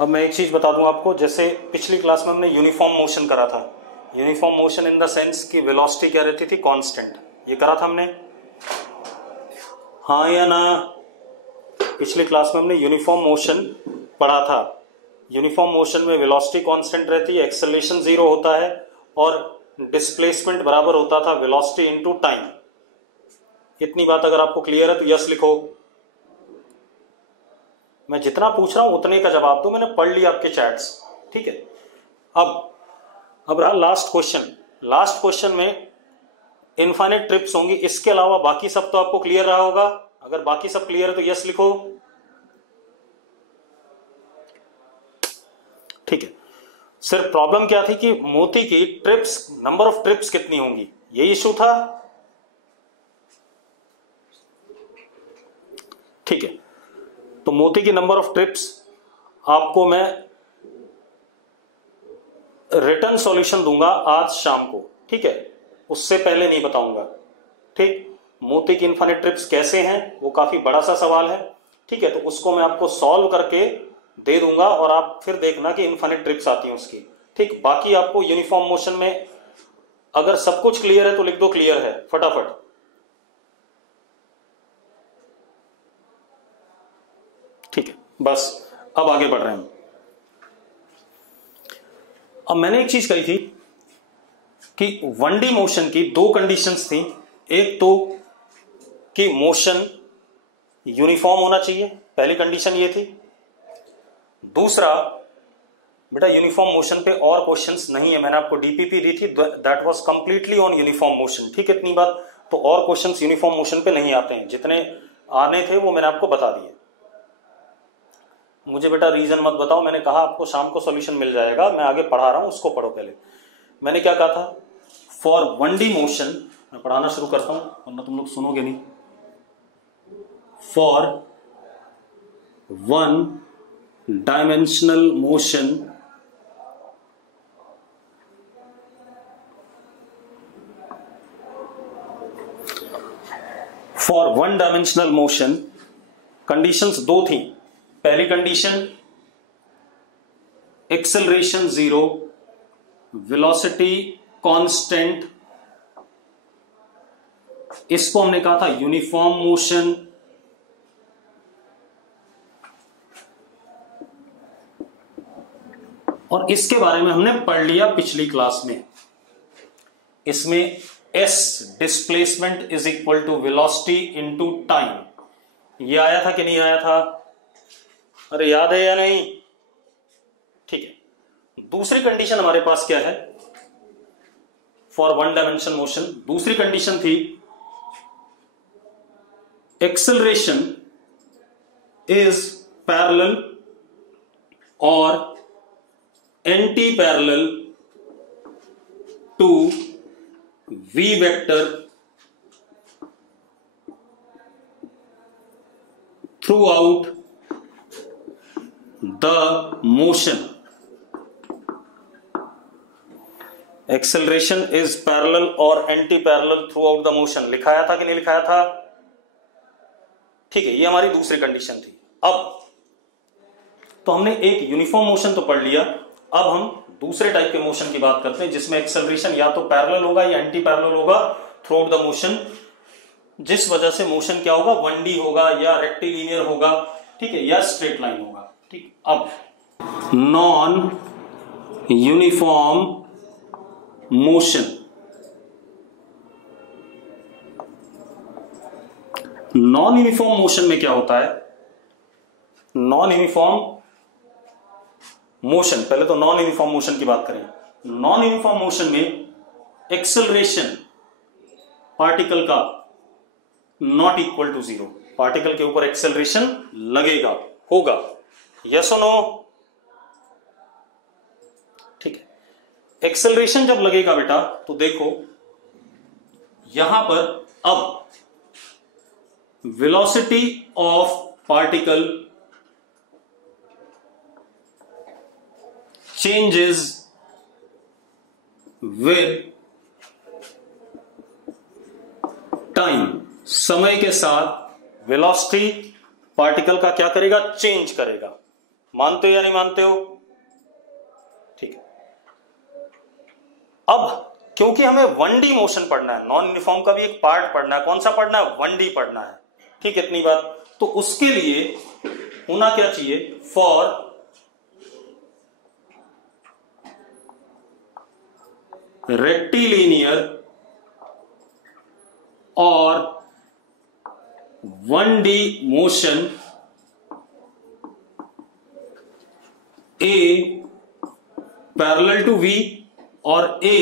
अब मैं एक चीज बता दूं आपको, जैसे पिछली क्लास में हमने यूनिफॉर्म मोशन करा था। Uniform motion in the sense कि वेलोसिटी क्या रहती थी, कांस्टेंट। ये करा था हमने, हाँ या ना? पिछली क्लास में हमने यूनिफॉर्म मोशन पढ़ा था। यूनिफॉर्म मोशन में वेलोसिटी कांस्टेंट रहती है, एक्सेलरेशन 0 होता है और डिस्प्लेसमेंट बराबर होता था वेलोसिटी इनटू टाइम। इतनी बात अगर आपको क्लियर है तो यस लिखो। मैं जितना पूछ रहा हूं उतने का जवाब दो, मैंने पढ़ लिया आपके चैट्स, ठीक है। अब रहा लास्ट क्वेश्चन। लास्ट क्वेश्चन में इनफाइनाइट ट्रिप्स होंगी, इसके अलावा बाकी सब तो आपको क्लियर रहा होगा। अगर बाकी सब क्लियर है तो यस लिखो, ठीक है। सिर्फ प्रॉब्लम क्या थी कि मोती की ट्रिप्स, नंबर ऑफ ट्रिप्स कितनी होंगी, यही इशू था, ठीक है। तो मोती की नंबर ऑफ ट्रिप्स आपको मैं रिटर्न सॉल्यूशन दूंगा आज शाम को, ठीक है। उससे पहले नहीं बताऊंगा, ठीक। मोती की इनफाइनाइट ट्रिप्स कैसे हैं वो काफी बड़ा सा सवाल है, ठीक है। तो उसको मैं आपको सॉल्व करके दे दूंगा और आप फिर देखना कि इनफाइनाइट ट्रिप्स आती हैं उसकी, ठीक। बाकी आपको यूनिफॉर्म मोशन में अगर सब कुछ क्लियर है तो लिख दो क्लियर है फटाफट। ठीक है, बस अब आगे बढ़ रहे हैं। अब मैंने एक चीज कही थी कि 1D मोशन की दो कंडीशंस थी। एक तो कि मोशन यूनिफॉर्म होना चाहिए, पहली कंडीशन ये थी। दूसरा, बेटा यूनिफॉर्म मोशन पे और क्वेश्चंस नहीं है, मैंने आपको डीपीपी दी थी, that was completely on uniform motion, ठीक है। इतनी बात तो, और क्वेश्चंस यूनिफॉर्म मोशन पे नहीं आते हैं, जितने आने थे वो मैंने आपको बता दिए। मुझे बेटा रीजन मत बताओ, मैंने कहा आपको शाम को सॉल्यूशन मिल जाएगा, मैं आगे पढ़ा रहा हूं, उसको पढ़ो पहले। मैंने क्या कहा था, फॉर 1D मोशन, मैं पढ़ाना शुरू करता हूं वरना तुम लोग सुनोगे नहीं। फॉर 1 डायमेंशनल मोशन कंडीशंस दो थी। पहली कंडीशन एक्सेलरेशन 0, वेलोसिटी कांस्टेंट, इसको हमने कहा था यूनिफॉर्म मोशन। और इसके बारे में हमने पढ़ लिया पिछली क्लास में। इसमें S displacement is equal to velocity into time, ये आया था कि नहीं आया था? अरे याद है या नहीं? ठीक है। दूसरी कंडीशन हमारे पास क्या है फॉर 1 डायमेंशन मोशन? दूसरी कंडीशन थी एक्सेलरेशन इज पैरेलल और anti parallel to v vector throughout the motion. Acceleration is parallel और anti parallel throughout the motion, लिखाया था कि नहीं लिखाया था? ठीक है, ये हमारी दूसरी कंडीशन थी। अब तो हमने एक यूनिफॉर्म मोशन तो पढ़ लिया, अब हम दूसरे टाइप के मोशन की बात करते हैं जिसमें एक्सेलरेशन या तो पैरेलल होगा या एंटी पैरेलल होगा थ्रू आउट द मोशन, जिस वजह से मोशन क्या होगा, 1D होगा या रेक्टिलिनियर होगा, ठीक है, या स्ट्रेट लाइन होगा, ठीक। अब non uniform motion, non uniform motion में क्या होता है? नॉन यूनिफॉर्म मोशन, पहले तो नॉन यूनिफॉर्म मोशन की बात करें। नॉन यूनिफॉर्म मोशन में एक्सेलरेशन पार्टिकल का नॉट इक्वल टू 0, पार्टिकल के ऊपर एक्सेलरेशन लगेगा, होगा, यस और नो? ठीक है। एक्सेलरेशन जब लगेगा बेटा तो देखो यहां पर अब velocity of particle changes with time, समय के साथ वेलोसिटी पार्टिकल का क्या करेगा, चेंज करेगा। मानते हो या नहीं मानते हो? ठीक है। अब क्योंकि हमें 1D मोशन पढ़ना है, नॉन यूनिफॉर्म का भी एक पार्ट पढ़ना है, कौन सा पढ़ना है? 1D पढ़ना है। ठीक है, इतनी बात। तो उसके लिए होना क्या चाहिए? फॉर रेक्टिलिनियर और 1D motion A parallel to V और A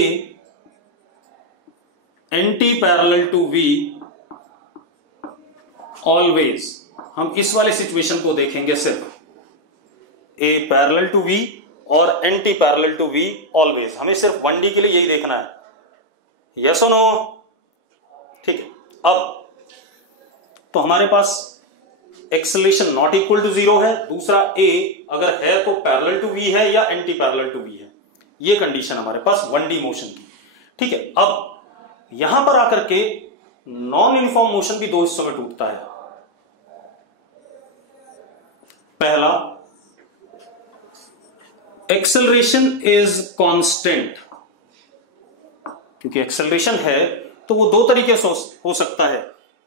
anti parallel to V always. हम इस वाले सिचुएशन को देखेंगे, सिर्फ A पैरेलल टू V और anti parallel to V always. हमें सिर्फ 1D के लिए यही देखना है। यस और नो? ठीक है। अब तो हमारे पास एक्सेलरेशन नॉट इक्वल टू 0 है, दूसरा A अगर है तो पैरेलल टू V है या एंटी पैरेलल टू V है। ये कंडीशन हमारे पास 1D मोशन की। ठीक है। अब यहां पर आकर के नॉन यूनिफॉर्म मोशन भी दो हिस्सों में टूटता है। पहला, एक्सेलरेशन इज कांस्टेंट। क्योंकि एक्सेलरेशन है तो वो दो तरीके से हो सकता है।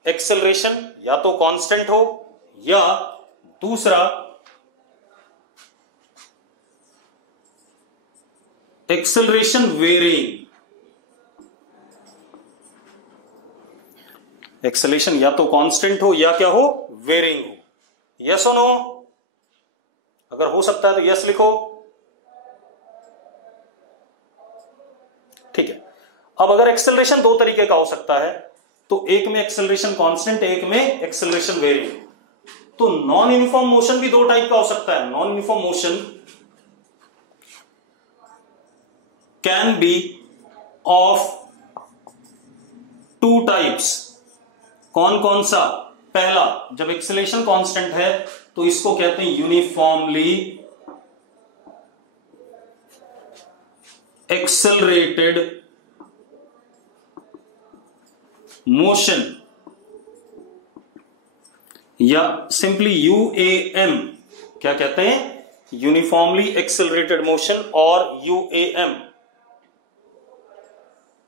एक्सेलरेशन या तो कांस्टेंट हो या दूसरा एक्सेलरेशन वेरिंग। एक्सेलरेशन या तो कांस्टेंट हो या क्या हो? वेरिंग हो। यस और नो? अगर हो सकता है तो यस लिखो। ठीक है। अब अगर एक्सेलरेशन दो तरीके का हो सकता है तो एक में एक्सेलरेशन कांस्टेंट, एक में एक्सेलरेशन वेरिंग। तो नॉन यूनिफॉर्म मोशन भी दो टाइप का हो सकता है। Non uniform motion can be of two types. कौन कौन सा? पहला, जब एक्सेलरेशन कांस्टेंट है तो इसको कहते हैं यूनिफॉर्मली एक्सेलरेटेड मोशन या सिंपली यूएएम। क्या कहते हैं? यूनिफॉर्मली एक्सेलरेटेड मोशन और यूएएम।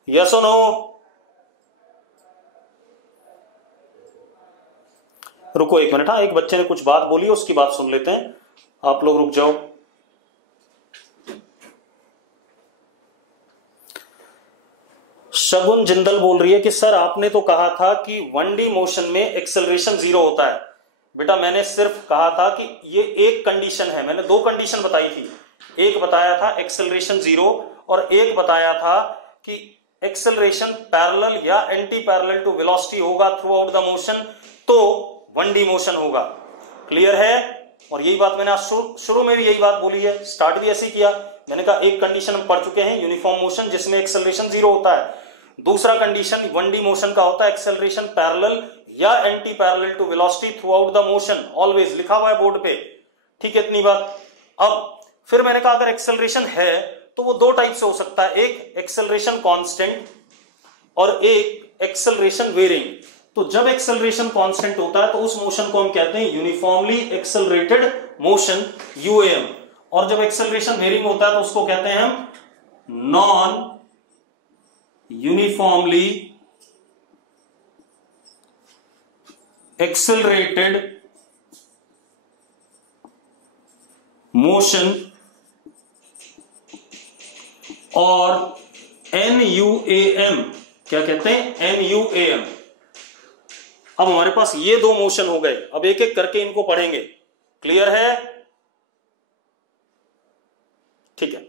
यस और नो? रुको एक मिनट। हाँ, एक बच्चे ने कुछ बात बोली, उसकी बात सुन लेते हैं। आप लोग रुक जाओ। शगुन जिंदल बोल रही है कि सर आपने तो कहा था कि 1D मोशन में एक्सेलरेशन 0 होता है। बेटा मैंने सिर्फ कहा था कि ये एक कंडीशन है। मैंने दो कंडीशन बताई थी। एक बताया था एक्सेलरेशन 0 और एक बताया था कि एक्सेलरेशन पैरेलल या एंटी पैरेलल टू वेलोसिटी होगा थ्रू आउट द मोशन, तो 1D मोशन होगा। क्लियर है? और यही बात मैंने आज शुरू में भी यही बात बोली है, स्टार्ट भी ऐसे ही किया। मैंने कहा एक कंडीशन हम पढ़ चुके हैं, यूनिफॉर्म मोशन जिसमें एक्सेलरेशन 0 होता है। दूसरा कंडीशन 1D मोशन का होता है एक्सेलरेशन पैरेलल या anti parallel to velocity throughout the motion always. लिखा हुआ है बोर्ड पे। ठीक है, इतनी बात। अब फिर मैंने कहा अगर एक्सेलरेशन है तो वो दो टाइप से हो सकता है, एक एक्सेलरेशन कांस्टेंट और एक एक्सेलरेशन वेरिंग। तो जब एक्सेलरेशन कांस्टेंट होता है तो उस मोशन को हम कहते हैं यूनिफॉर्मली एक्सेलरेटेड मोशन, यूएएम। और जब एक्सेलरेशन वेरिंग होता है तो उसको कहते हैं हम नॉन यूनिफॉर्मली एक्सेलरेटेड मोशन और NUAM। क्या कहते हैं? NUAM। अब हमारे पास ये दो मोशन हो गए। अब एक एक करके इनको पढ़ेंगे। क्लियर है? ठीक है,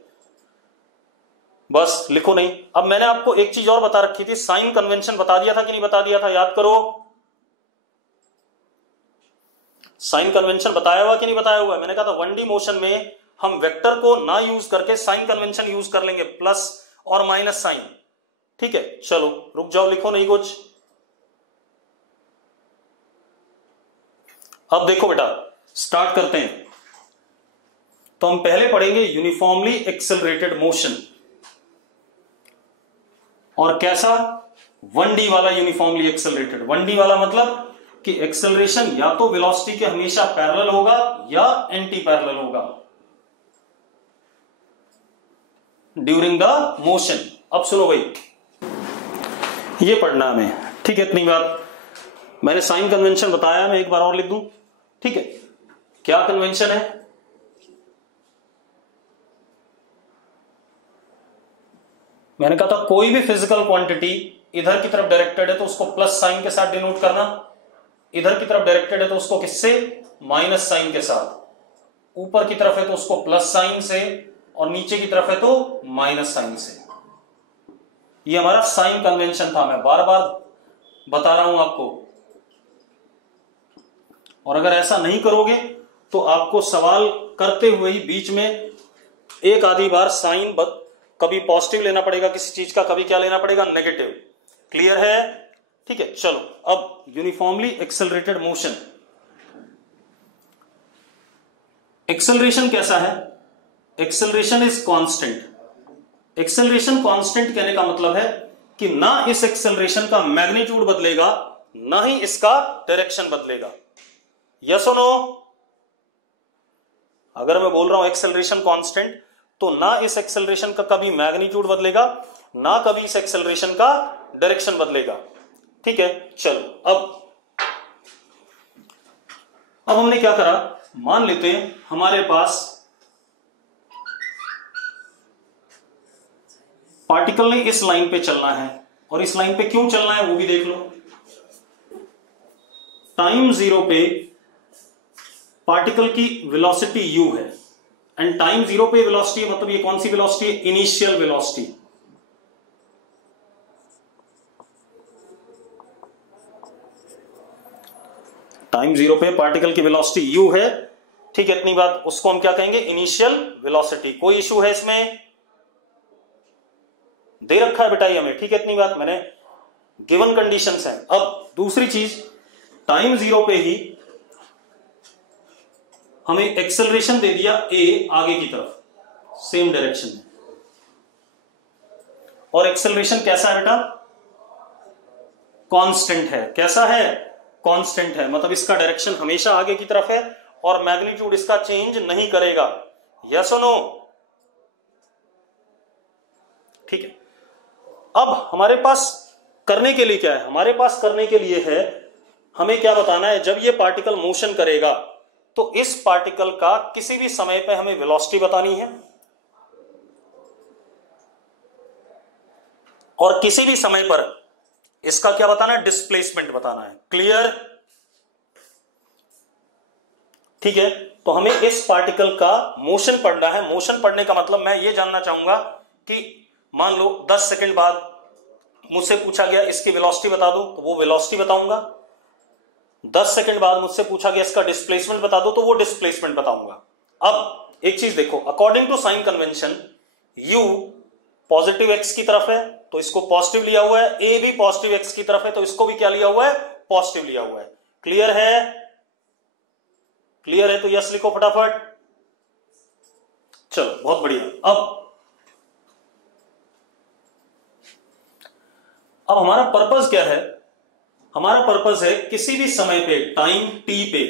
बस लिखो नहीं। अब मैंने आपको एक चीज और बता रखी थी, साइन कन्वेंशन बता दिया था कि नहीं बता दिया था? याद करो, साइन कन्वेंशन बताया हुआ कि नहीं बताया हुआ? मैंने कहा था 1D मोशन में हम वेक्टर को ना यूज करके साइन कन्वेंशन यूज कर लेंगे, प्लस और माइनस साइन। ठीक है, चलो रुक जाओ, लिखो नहीं कुछ। अब देखो बेटा, स्टार्ट करते हैं। तो हम पहले पढ़ेंगे यूनिफॉर्मली एक्सेलरेटेड मोशन। और कैसा? 1D वाला यूनिफॉर्मली एक्सेलरेटेड। 1D वाला मतलब कि एक्सेलरेशन या तो वेलोसिटी के हमेशा पैरेलल होगा या एंटी पैरेलल होगा ड्यूरिंग द मोशन। अब सुनो भाई, ये पढ़ना हमें, ठीक है? इतनी बात मैंने साइन कन्वेंशन बताया, मैं एक बार और लिख दूं, ठीक है? क्या कन्वेंशन है? मैंने कहा था कोई भी फिजिकल क्वांटिटी इधर की तरफ डायरेक्टेड है तो उसको प्लस साइन के साथ डिनोट करना, इधर की तरफ डायरेक्टेड है तो उसको किससे? माइनस साइन के साथ। ऊपर की तरफ है तो उसको प्लस साइन से, और नीचे की तरफ है तो माइनस साइन से। ये हमारा साइन कन्वेंशन था, मैं बार बार बता रहा हूं आपको। और अगर ऐसा नहीं करोगे तो आपको सवाल करते हुए ही बीच में एक आधी बार साइन कभी पॉजिटिव लेना पड़ेगा किसी चीज का, कभी क्या लेना पड़ेगा? नेगेटिव। क्लियर है? ठीक है, चलो अब यूनिफॉर्मली एक्सेलरेटेड मोशन। एक्सेलरेशन कैसा है? Acceleration is constant. Acceleration constant कहने का मतलब है कि ना इस एक्सेलरेशन का मैग्नीट्यूड बदलेगा, ना ही इसका डायरेक्शन बदलेगा। यस और नो? अगर मैं बोल रहा हूं एक्सेलरेशन कांस्टेंट, तो ना इस एक्सेलरेशन का कभी मैग्नीट्यूड बदलेगा, ना कभी इस एक्सेलरेशन का डायरेक्शन बदलेगा। ठीक है, चलो अब हमने क्या करा, मान लेते हैं हमारे पास पार्टिकल ने इस लाइन पे चलना है, और इस लाइन पे क्यों चलना है वो भी देख लो। टाइम जीरो पे पार्टिकल की वेलोसिटी u है, एंड टाइम जीरो पे वेलोसिटी मतलब ये कौन सी वेलोसिटी है? Initial velocity. टाइम जीरो पे पार्टिकल की वेलोसिटी u है, ठीक है, इतनी बात। उसको हम क्या कहेंगे? Initial velocity. कोई इशू है इसमें? दे रखा है बेटा ये हमें, ठीक है, इतनी बात। मैंने गिवन कंडीशंस हैं। अब दूसरी चीज, टाइम जीरो पे ही हमें एक्सेलरेशन दे दिया a आगे की तरफ सेम डायरेक्शन में, और एक्सेलरेशन कैसा है बेटा? कांस्टेंट है। कैसा है? कांस्टेंट है, मतलब इसका डायरेक्शन हमेशा आगे की तरफ है और मैग्नीट्यूड इसका चेंज नहीं करेगा। यस और नो? ठीक है, अब हमारे पास करने के लिए क्या है? हमारे पास करने के लिए है, हमें क्या बताना है, जब ये पार्टिकल मोशन करेगा तो इस पार्टिकल का किसी भी समय पे हमें वेलोसिटी बतानी है, और किसी भी समय पर इसका क्या बताना है? डिस्प्लेसमेंट बताना है। क्लियर? ठीक है, तो हमें इस पार्टिकल का मोशन पढ़ना है। मोशन पढ़ने का मतलब मैं ये जानना चाहूंगा कि मान लो 10 सेकंड बाद मुझसे पूछा गया इसकी वेलोसिटी बता दो, तो वो वेलोसिटी बताऊंगा। 10 सेकंड बाद मुझसे पूछा गया इसका डिस्प्लेसमेंट बता दो, तो वो डिस्प्लेसमेंट बताऊंगा। अब एक चीज देखो, according to sign convention u positive x की तरफ है तो इसको पॉजिटिव लिया हुआ है, a भी पॉजिटिव x की तरफ है तो इसको भी क्या लिया हुआ है? पॉजिटिव लिया हुआ है। क्लियर है? क्लियर है तो यस लिखो फटाफट। चलो बहुत बढ़िया। अब हमारा पर्पस क्या है? हमारा पर्पस है किसी भी समय पे, टाइम t पे,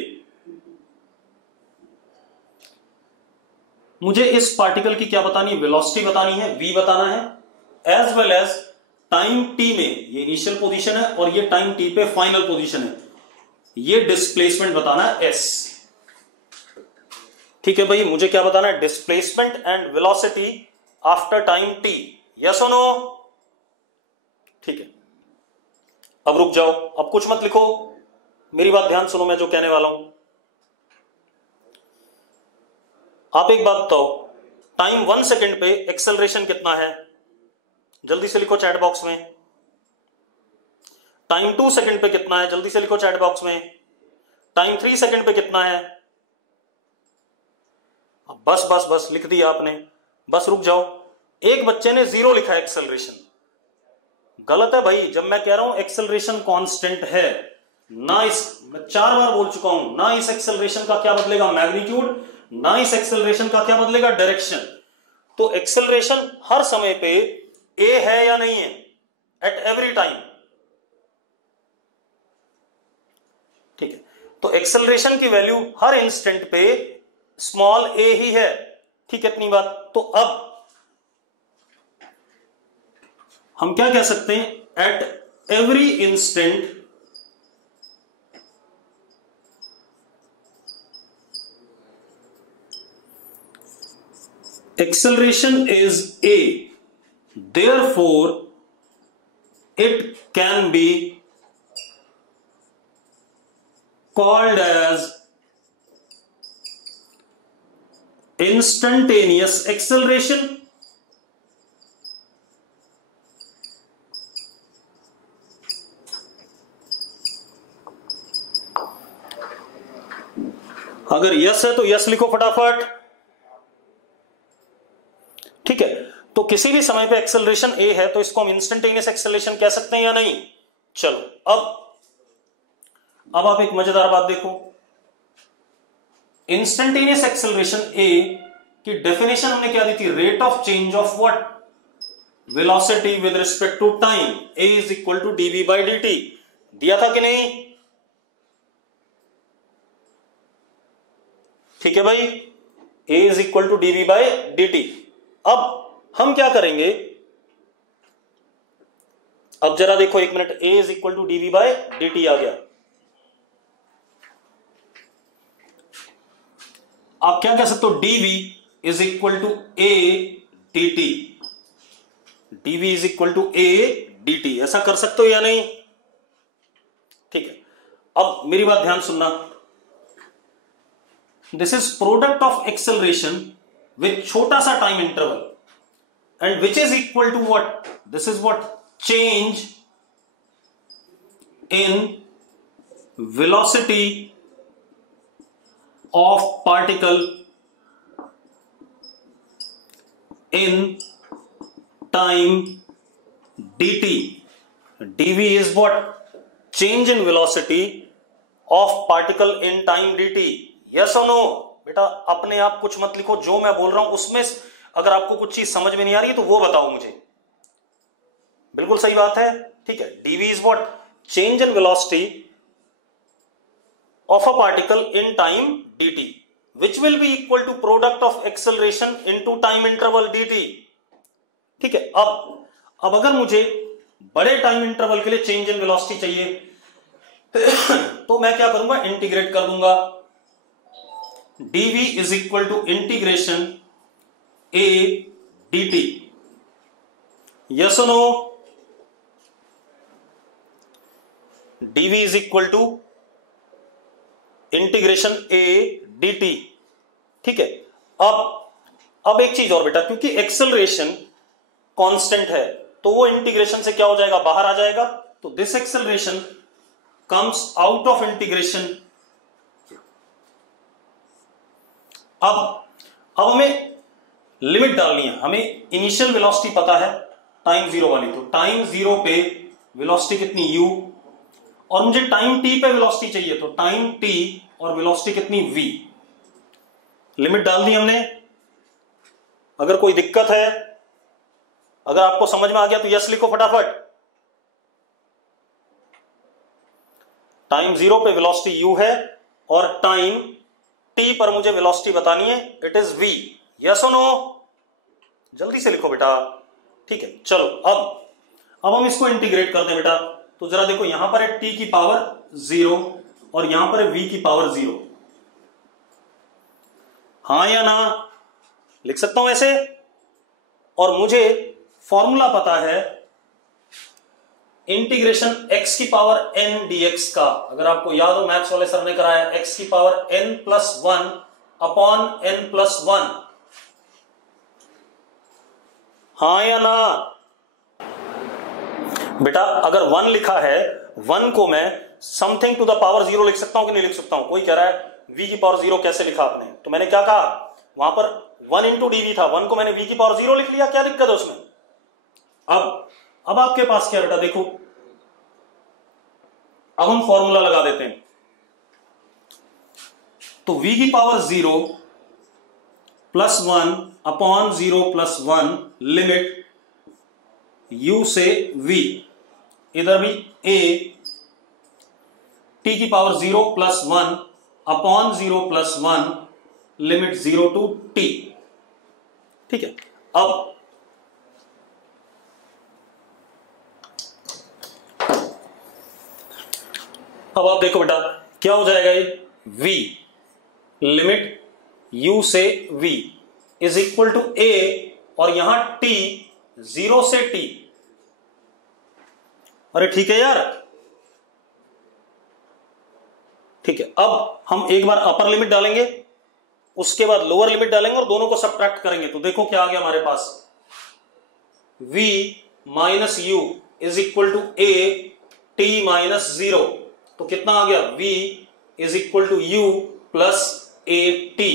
मुझे इस पार्टिकल की क्या बतानी है? वेलोसिटी बतानी है, v बताना है, as well as time t में ये इनिशियल पोजीशन है और ये टाइम t पे फाइनल पोजीशन है, ये डिस्प्लेसमेंट बताना है s। ठीक है भाई, मुझे क्या बताना है? Displacement and velocity after time t। Yes और नो? ठीक है, अब रुक जाओ, अब कुछ मत लिखो, मेरी बात ध्यान सुनो, मैं जो कहने वाला हूं। आप एक बात बताओ, टाइम 1 सेकंड पे एक्सेलरेशन कितना है? जल्दी से लिखो चैट बॉक्स में। टाइम 2 सेकंड पे कितना है? जल्दी से लिखो चैट बॉक्स में। टाइम 3 सेकंड पे कितना है? बस बस बस लिख दिया आपने, बस रुक जाओ। एक बच्चे ने 0 लिखा है एक्सेलरेशन। गलत है भाई, जब मैं कह रहा हूं एक्सेलरेशन कांस्टेंट है, ना इस, मैं 4 बार बोल चुका हूं, ना इस एक्सेलरेशन का क्या बदलेगा? मैग्नीट्यूड, ना इस एक्सेलरेशन का क्या बदलेगा? डायरेक्शन। तो एक्सेलरेशन हर समय पे a है या नहीं है? At every time. ठीक है, तो एक्सेलरेशन की वैल्यू हर इंस्टेंट पे स्मॉल ए ही है, ठीक है इतनी बात। तो अब हम क्या कह सकते हैं, at every instant acceleration is a, therefore it can be called as instantaneous acceleration। अगर यस है तो यस लिखो फटाफट, ठीक है। तो किसी भी समय पे एक्सेलरेशन ए है तो इसको हम इंस्टेंटेनियस एक्सेलरेशन कह सकते हैं या नहीं। चलो अब आप एक मजेदार बात देखो, इंस्टेंटेनियस एक्सेलरेशन ए की डेफिनेशन हमने क्या दी थी, rate of change of what, velocity with respect to time, a is equal to dv by d t, दिया था कि नहीं, ठीक है भाई, a is equal to dv by d t. अब हम क्या करेंगे, अब जरा देखो एक minute, a is equal to dv by d t आ गया, आप क्या कह सकते हो, dv is equal to a d t, dv is equal to a d t, ऐसा कर सकते हो या नहीं, ठीक है। अब मेरी बात ध्यान सुनना, this is product of acceleration with छोटा सा time interval and which is equal to what, this is what, change in velocity of particle in time dt, dv is what, change in velocity of particle in time dt, yes or no। बेटा अपने आप कुछ मत लिखो, जो मैं बोल रहा हूं उसमें अगर आपको कुछ चीज समझ में नहीं आ रही है तो वो बताओ मुझे, बिल्कुल सही बात है, ठीक है। dv is what, change in velocity of a particle in time dt which will be equal to product of acceleration into time interval dt, ठीक है। अब अगर मुझे बड़े टाइम इंटरवल के लिए चेंज इन वेलोसिटी चाहिए तो मैं क्या करूंगा, इंटीग्रेट कर दूंगा, dv is equal to integration a dt, yes or no, dv is equal to integration a dt, ठीक है। अब एक चीज और बेटा, क्योंकि एक्सेलरेशन कांस्टेंट है तो वो इंटीग्रेशन से क्या हो जाएगा, बाहर आ जाएगा, तो this acceleration comes out of integration. अब हमें लिमिट डालनी है, हमें इनिशियल वेलोसिटी पता है टाइम जीरो वाली, तो टाइम जीरो पे वेलोसिटी कितनी u, और मुझे टाइम t पे वेलोसिटी चाहिए, तो टाइम t और वेलोसिटी कितनी v, लिमिट डाल दी हमने। अगर कोई दिक्कत है, अगर आपको समझ में आ गया तो यस लिखो फटाफट, टाइम जीरो पे वेलोसिटी u है और टाइम t पर मुझे वेलोसिटी बतानी है, इट इज v, यस और नो, जल्दी से लिखो बेटा, ठीक है। चलो अब हम इसको इंटीग्रेट कर दें बेटा, तो जरा देखो यहां पर है t की पावर 0 और यहां पर है v की पावर 0, हां या ना, लिख सकता हूं ऐसे, और मुझे फॉर्मूला पता है इंटीग्रेशन x की पावर n dx का, अगर आपको याद हो मैथ्स वाले सर ने कराया, x की power n plus 1 upon n plus 1, हाँ या ना बेटा। अगर 1 लिखा है, 1 को मैं समथिंग टू द पावर 0 लिख सकता हूं कि नहीं लिख सकता हूं, कोई कह रहा है v की पावर 0 कैसे लिखा आपने, तो मैंने क्या कहा, वहां पर 1 इंटू डीवी था, 1 को मैंने v की पावर 0 लिख लिया, क्या दिक्कत है उसमें। अब आपके पास क्या बेटा, देखो अब हम फॉर्मूला लगा देते हैं, तो v की power 0 plus 1 upon 0 plus 1 limit u से v, इधर भी a, t की power 0 plus 1 upon 0 plus 1 limit 0 to t। ठीक है, अब आप देखो बेटा क्या हो जाएगा ये, v लिमिट u से v is equal to a और यहां t 0 से t। अरे ठीक है यार, ठीक है। अब हम एक बार अपर लिमिट डालेंगे, उसके बाद लोअर लिमिट डालेंगे और दोनों को सब्ट्रैक्ट करेंगे, तो देखो क्या आ गया हमारे पास, v minus u is equal to a t minus 0। तो कितना आ गया, v is equal to u plus a t।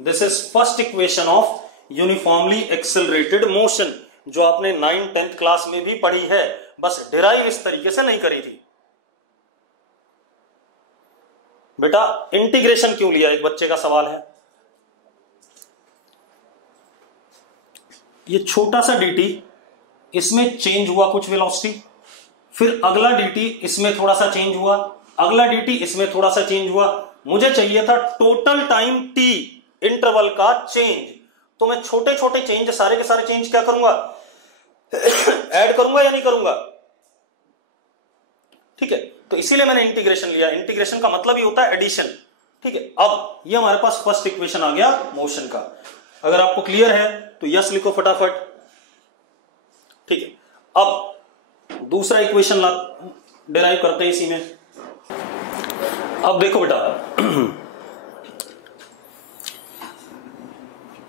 This is first equation of uniformly accelerated motion, जो आपने 9th 10th क्लास में भी पढ़ी है, बस डिराइव इस तरीके से नहीं करी थी। बेटा इंटीग्रेशन क्यों लिया, एक बच्चे का सवाल है। ये छोटा सा dt, इसमें चेंज हुआ कुछ वेलोसिटी, फिर अगला dt इसमें थोड़ा सा चेंज हुआ, अगला dt इसमें थोड़ा सा चेंज हुआ। मुझे चाहिए था टोटल टाइम t इंटरवल का चेंज, तो मैं छोटे छोटे चेंज, सारे के सारे चेंज क्या करूंगा, ऐड करूंगा या नहीं करूंगा। ठीक है, तो इसीलिए मैंने इंटीग्रेशन लिया। इंटीग्रेशन का मतलब ही होता है एडिशन। ठीक है, अब ये हमारे पास फर्स्ट इक्वेशन आ गया मोशन का। अगर आपको क्लियर है तो यस लिखो फटाफट। ठीक है, अब दूसरा इक्वेशन डिराइव करते हैं इसी में। अब देखो बेटा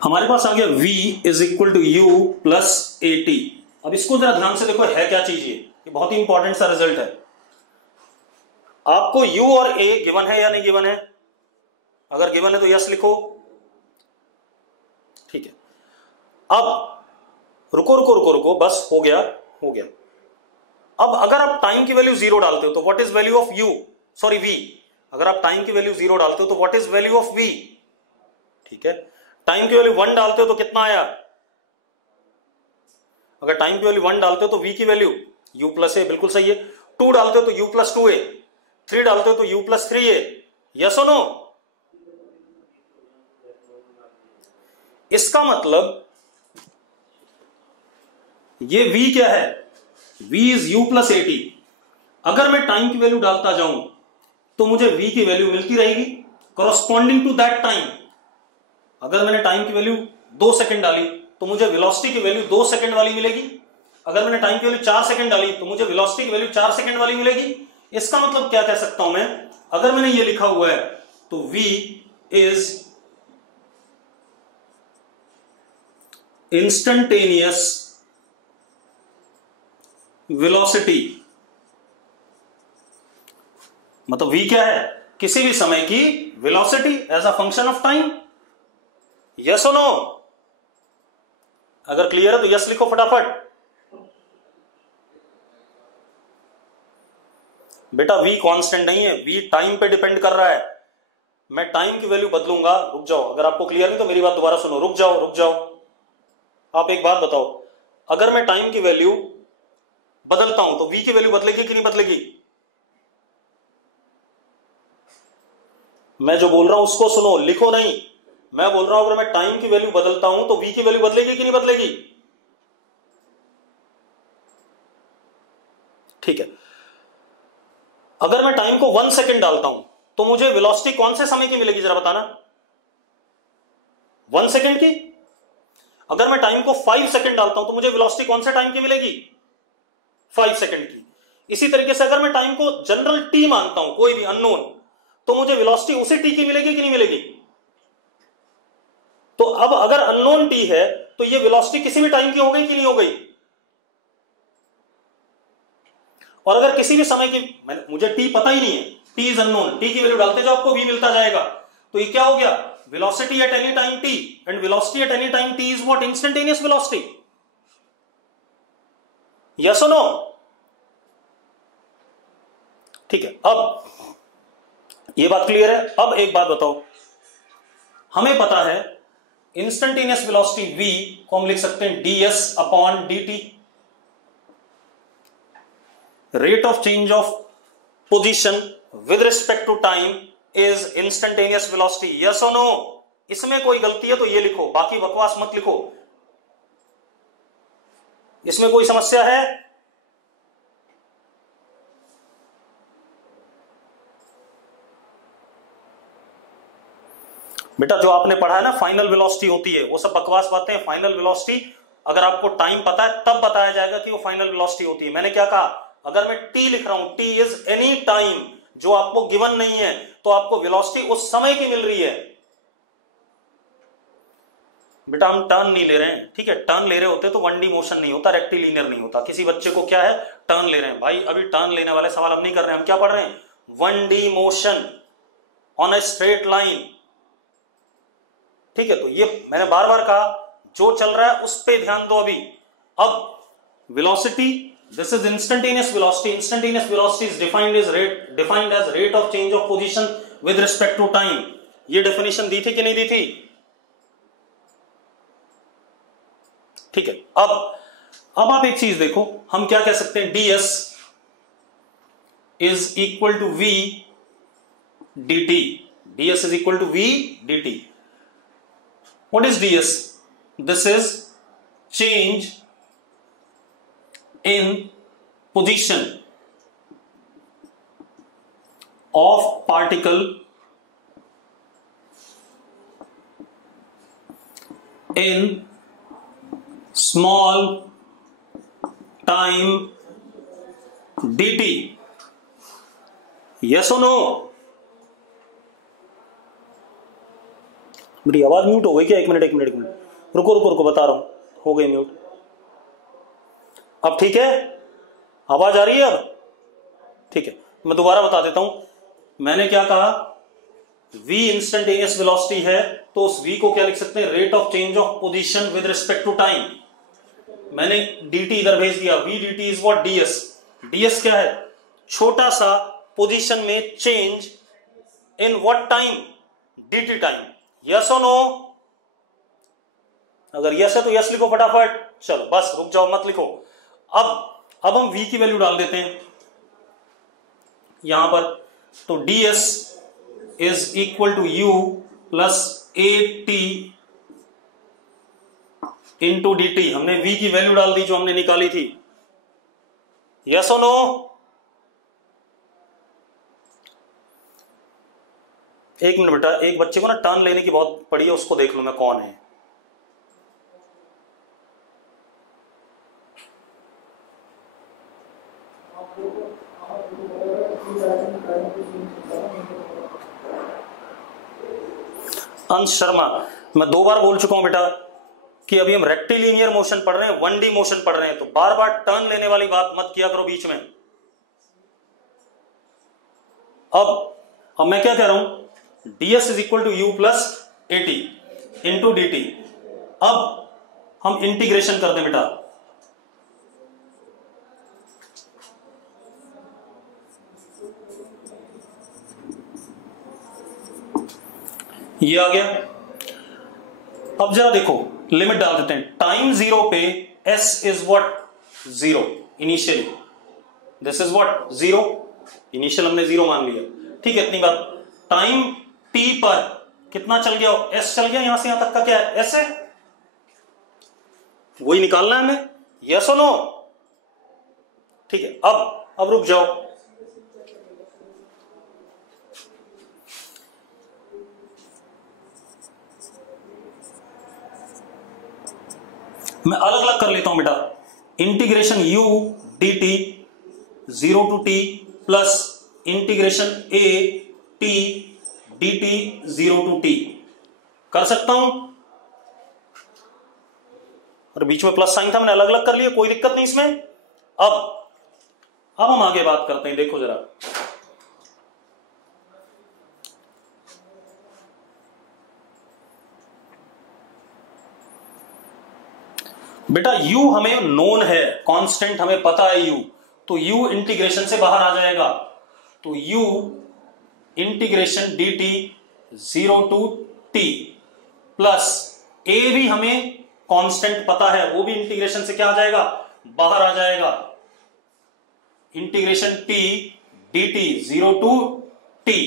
हमारे पास आ गया v is equal to u plus a t. अब इसको जरा ध्यान से देखो, है क्या चीज ये बहुत ही इंपॉर्टेंट सा रिजल्ट है। आपको u और a गिवन है या नहीं गिवन है, अगर गिवन है तो यस लिखो। ठीक है, अब रुको रुको रुको रुको, बस हो गया हो गया। अब अगर आप टाइम की वैल्यू 0 डालते हो तो what is value of u, sorry v। अगर आप टाइम की वैल्यू 0 डालते हो तो what is value of v। ठीक है, टाइम की वैल्यू 1 डालते हो तो कितना आया, अगर टाइम की वैल्यू 1 डालते हो तो v की वैल्यू u प्लस a, बिल्कुल सही है। 2 डालते हो तो u प्लस 2a, 3 डालते हो तो u प्लस 3a। यस और नो? इसका मतलब ये v क्या है, v is u plus a T. अगर मैं टाइम की वैल्यू डालता जाऊं तो मुझे v की वैल्यू मिलती रहेगी कॉरस्पॉन्डिंग टू दैट टाइम। अगर मैंने टाइम की वैल्यू 2 सेकंड डाली तो मुझे वेलोसिटी की वैल्यू 2 सेकंड वाली मिलेगी। अगर मैंने टाइम की वैल्यू 4 सेकंड डाली तो मुझे वेलोसिटी की वैल्यू 4 सेकंड वाली मिलेगी। इसका मतलब क्या कह सकता हूं मैं, अगर मैंने ये लिखा हुआ है तो v इज इंस्टेंटेनियस वेलोसिटी, मतलब v क्या है, किसी भी समय की velocity as a function of time. Yes और नो? अगर क्लियर है तो यस लिखो फटाफट। बेटा v कांस्टेंट नहीं है, v टाइम पे डिपेंड कर रहा है। मैं टाइम की वैल्यू बदलूंगा, रुक जाओ, अगर आपको क्लियर नहीं तो मेरी बात दोबारा सुनो, रुक जाओ रुक जाओ। आप एक बात बताओ, अगर मैं टाइम की वैल्यू बदलता हूं तो v की वैल्यू बदलेगी कि नहीं बदलेगी? मैं जो बोल रहा हूं उसको सुनो, लिखो नहीं। मैं बोल रहा हूं अगर मैं टाइम की वैल्यू बदलता हूं तो v की वैल्यू बदलेगी कि नहीं बदलेगी? ठीक है, अगर मैं टाइम को 1 सेकंड डालता हूं तो मुझे वेलोसिटी कौन से समय की मिलेगी, जरा बताना। 1 सेकंड की। अगर मैं टाइम को 5 सेकंड डालता हूं तो मुझे वेलोसिटी कौन से टाइम की मिलेगी? 5 सेकंड की। इसी तरीके से अगर मैं टाइम को जनरल t मानता हूं, कोई भी अननोन, तो मुझे वेलोसिटी उसी t की मिलेगी कि नहीं मिलेगी? तो अब अगर अननोन t है तो ये वेलोसिटी किसी भी टाइम की हो गई कि नहीं हो गई? और अगर किसी भी समय की, मुझे t पता ही नहीं है, t इज अननोन, t की वैल्यू डालते जाओ आपको v मिलता जाएगा। तो ये क्या हो गया, velocity at any time t, and velocity at any time t is what, instantaneous velocity. Yes और नो? ठीक है, अब ये बात क्लियर है। अब एक बात बताओ, हमें पता है इंस्टेंटेनियस वेलोसिटी v को हम लिख सकते हैं ds upon dt, rate of change of position with respect to time is instantaneous velocity, yes और नो? इसमें कोई गलती है तो ये लिखो, बाकी बकवास मत लिखो। इसमें कोई समस्या है? बेटा जो आपने पढ़ा है ना फाइनल वेलोसिटी होती है, वो सब बकवास बातें हैं। फाइनल वेलोसिटी अगर आपको टाइम पता है तब बताया जाएगा कि वो फाइनल वेलोसिटी होती है। मैंने क्या कहा, अगर मैं टी लिख रहा हूं, टी इज एनी टाइम जो आपको गिवन नहीं है, तो आपको वेलोसिटी उस समय की मिल रही है। बेटा हम टर्न नहीं ले रहे हैं, ठीक है? टर्न ले रहे होते तो 1D मोशन नहीं होता, रेक्टिलिनियर नहीं होता। किसी बच्चे को क्या है, टर्न ले रहे हैं। भाई अभी टर्न लेने वाले सवाल हम नहीं कर रहे हैं, हम क्या पढ़ रहे हैं? 1D motion on a straight line, ठीक है? तो ये मैंने बार बार कहा, जो चल रहा है उस पे ध्यान दो अभी। अब velocity, this is instantaneous velocity. Instantaneous velocity is defined as rate of change of position with respect to time. ये डेफिनेशन दी थी कि नहीं दी थी? ठीक है। अब आप एक चीज देखो, हम क्या कह सकते हैं, ds is equal to v dt। ds is equal to v dt। What is ds? This is change in position of particle in small time dt। Yes और नो? मेरी आवाज म्यूट हो गई क्या? एक मिनट रुको बता रहा हूं, हो गई म्यूट। अब ठीक है, आवाज आ रही है अब? ठीक है, मैं दोबारा बता देता हूं। मैंने क्या कहा, v इंस्टेंटेनियस वेलोसिटी है, तो उस v को क्या लिख सकते हैं? Rate of change of position with respect to time. मैंने dt इधर भेज दिया, v dt is what? ds। ds क्या है? छोटा सा पोजीशन में change in what time? dt time. Yes और नो? अगर यस है तो यस लिखो फटाफट। चलो बस रुक जाओ, मत लिखो। अब हम v की वैल्यू डाल देते हैं यहां पर। तो ds is equal to u plus at into dt। हमने v की वैल्यू डाल दी जो हमने निकाली थी। यस और नो? एक मिनट बेटा, एक बच्चे को ना टर्न लेने की बहुत पड़ी है, उसको देख लो मैं कौन है। अंश शर्मा। मैं 2 बार बोल चुका हूं बेटा कि अभी हम रेक्टिलिनियर मोशन पढ़ रहे हैं, 1D मोशन पढ़ रहे हैं, तो बार बार टर्न लेने वाली बात मत किया करो बीच में। अब मैं क्या कह रहा हूं, ds is equal to u plus at into dt। अब हम इंटीग्रेशन कर दें बेटा। ये आ गया। अब जरा देखो, लिमिट डाल देते हैं। टाइम 0 पे s is what? 0 initially. This is what? 0। Initial हमने 0 मान लिया, ठीक है? इतनी बात। टाइम t पर कितना चल गया? s चल गया। यहां से यहां तक का क्या है? s है। वही निकालना है हमें। यस और नो? ठीक है। अब रुक जाओ। मैं अलग अलग कर लेता हूं बेटा। Integration u dt 0 to t plus integration a t dt 0 to t कर सकता हूं। और बीच में प्लस साइन था, मैंने अलग अलग कर लिया, कोई दिक्कत नहीं इसमें। अब हम आगे बात करते हैं। देखो जरा, बेटा u हमें नोन है, कांस्टेंट हमें पता है u, तो u इंटीग्रेशन से बाहर आ जाएगा। तो u integration dt 0 to t plus a भी हमें कांस्टेंट पता है, वो भी इंटीग्रेशन से क्या आ जाएगा? बाहर आ जाएगा। Integration t dt 0 to t.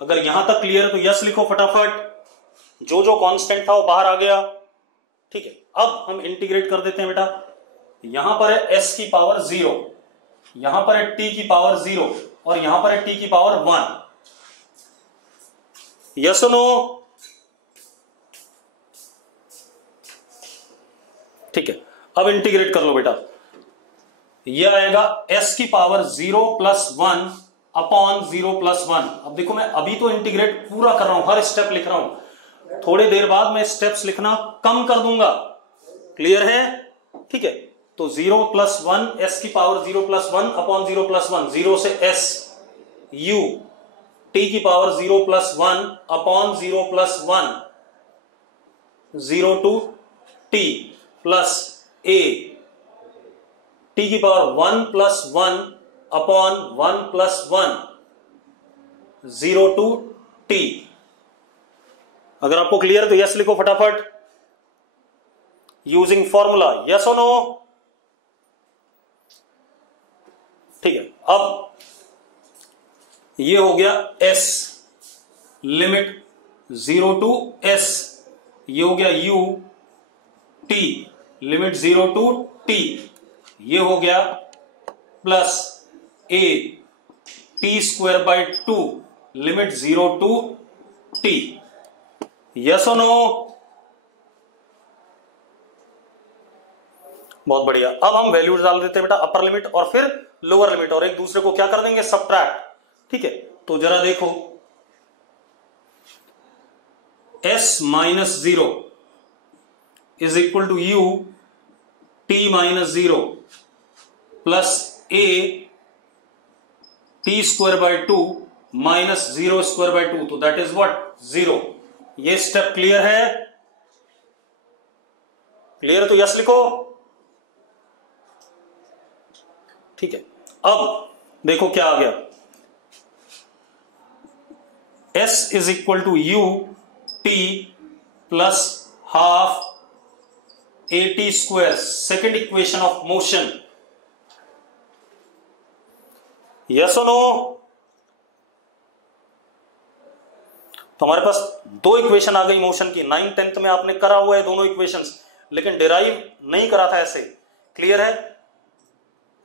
अगर यहां तक क्लियर है तो यस लिखो फटाफट। जो जो कांस्टेंट था वो बाहर आ गया। ठीक है, अब हम इंटीग्रेट कर देते हैं बेटा। यहां पर है s की पावर 0, यहां पर है t की पावर 0 और यहां पर है t की पावर 1। यस और नो? ठीक है, अब इंटीग्रेट कर लो बेटा। यह आएगा s की पावर 0 प्लस 1 अपॉन 0 प्लस 1। अब देखो मैं अभी तो इंटीग्रेट पूरा कर रहा हूं, हर स्टेप लिख रहा हूं, थोड़ी देर बाद मैं स्टेप्स लिखना कम कर दूंगा। क्लियर है? ठीक है, तो 0 प्लस 1 s की पावर 0 प्लस 1 अपॉन 0 प्लस 1, 0 से s u t की power 0 plus 1 upon 0 plus 1, 0 to t plus a t की power 1 plus 1 upon 1 plus 1, 0 to t। अगर आपको क्लियर है तो यस लिखो फटाफट यूजिंग फॉर्मूला। यस और नो? ठीक है, अब ये हो गया s लिमिट 0 टू s, ये हो गया u t limit 0 to t, ये हो गया plus a t square by 2 limit 0 to t। Yes और नो? बहुत बढ़िया। अब हम वैल्यूज डाल देते हैं बेटा, अपर लिमिट और फिर लोअर लिमिट, और एक दूसरे को क्या कर देंगे, सबट्रैक्ट। ठीक है, तो जरा देखो, s minus 0 is equal to u t minus 0 plus a t square by 2 minus 0 square by 2, तो दैट इज व्हाट, 0। ये स्टेप क्लियर है? क्लियर है तो यस लिखो। ठीक है, अब देखो क्या आ गया, s is equal to u t plus half a t square, second equation of motion. Yes और नो? तो हमारे पास दो इक्वेशन आ गई मोशन की। 9th 10th में आपने करा हुआ है दोनों इक्वेशंस, लेकिन डिराइव नहीं करा था ऐसे। क्लियर है?